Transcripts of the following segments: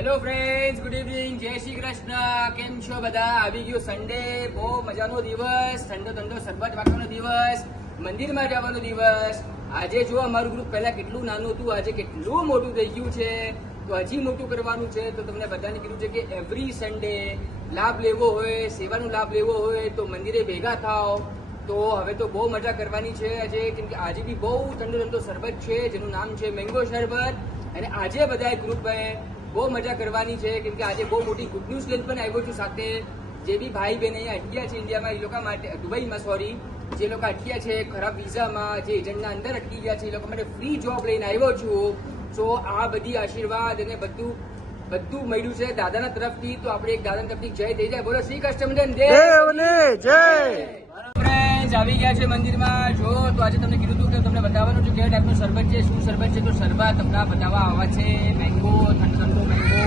Hello friends, good evening, જય શ્રી કૃષ્ણ. કેમ છો બધા? આવી ગયો સન્ડે, બહુ મજાનો દિવસ, ઠંડો ઠંડો શરબત વાટવાનો દિવસ, મંદિરમાં જવાનો દિવસ. આજે જો અમારું ગ્રુપ પહેલા કેટલું નાનું હતું, આજે કેટલું મોટું થઈ ગયું છે. તો હજી મોટું કરવાનું છે. તો તમને બધાને કીધું છે કે એવરી સન્ડે લાભ લેવો હોય, સેવાનો લાભ લેવો હોય તો મંદિરે ભેગા થાઓ. તો હવે તો બહુ મજા કરવાની છે આજે, કેમ કે આજે બી બહુ ઠંડો ઠંડો શરબત છે જેનું નામ છે મેંગો શરબત. અને આજે બધા ગ્રુપે બહુ મજા કરવાની છે, કેમ કે આજે બહુ મોટી ગુડ ન્યૂઝ લઈને પણ આવ્યો છું સાથે. જે બી ભાઈ બહેન અહીંયા અટક્યા છે ઇન્ડિયામાં, એ લોકો માટે, દુબઈમાં સોરી, જે લોકો અટક્યા છે ખરાબ વિઝામાં, જે એજન્ટના અંદર અટકી ગયા છે, એ લોકો માટે ફ્રી જોબ લઈને આવ્યો છું. તો આ બધી આશીર્વાદ અને બધું મળ્યું છે દાદાના તરફથી. તો આપણે એક દાદાના તરફથી જય થઈ જાય. બોલો શ્રી કૃષ્ણ જય. ફ્રેન્ડ્સ આવી ગયા છે મંદિરમાં. જો તો આજે તમને કીધું હતું કે તમને બતાવવાનું છે કયા ટાઈપનું શરબત છે, શું શરબત છે. તો શરબત તમને બતાવવા આવા છે મેંગો, ઠંડો મેંગો.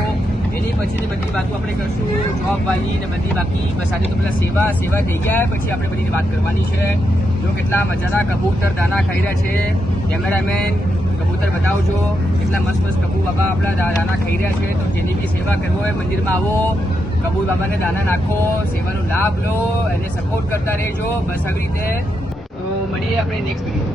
એની પછીની બધી વાતો આપણે કરશું, જોબ વાળી ને બધી. બાકી બસ આજે તો પેલા સેવા થઈ ગયા, પછી આપણે બધી વાત કરવાની છે. જો કેટલા મજાના કબૂતર દાના ખાઈ રહ્યા છે. કેમેરામેન કબૂતર બતાવજો, કેટલા મસ્ત કબૂ બાબા આપણા દાના ખાઈ રહ્યા છે. તો જેની બી સેવા કરવો હોય મંદિરમાં આવો, કબૂલ બાબાને દાના નાખો, સેવાનો લાભ લો, એને સપોર્ટ કરતા રહેજો. બસ આવી રીતે. તો મળીએ આપણે નેક્સ્ટ વિડીયો.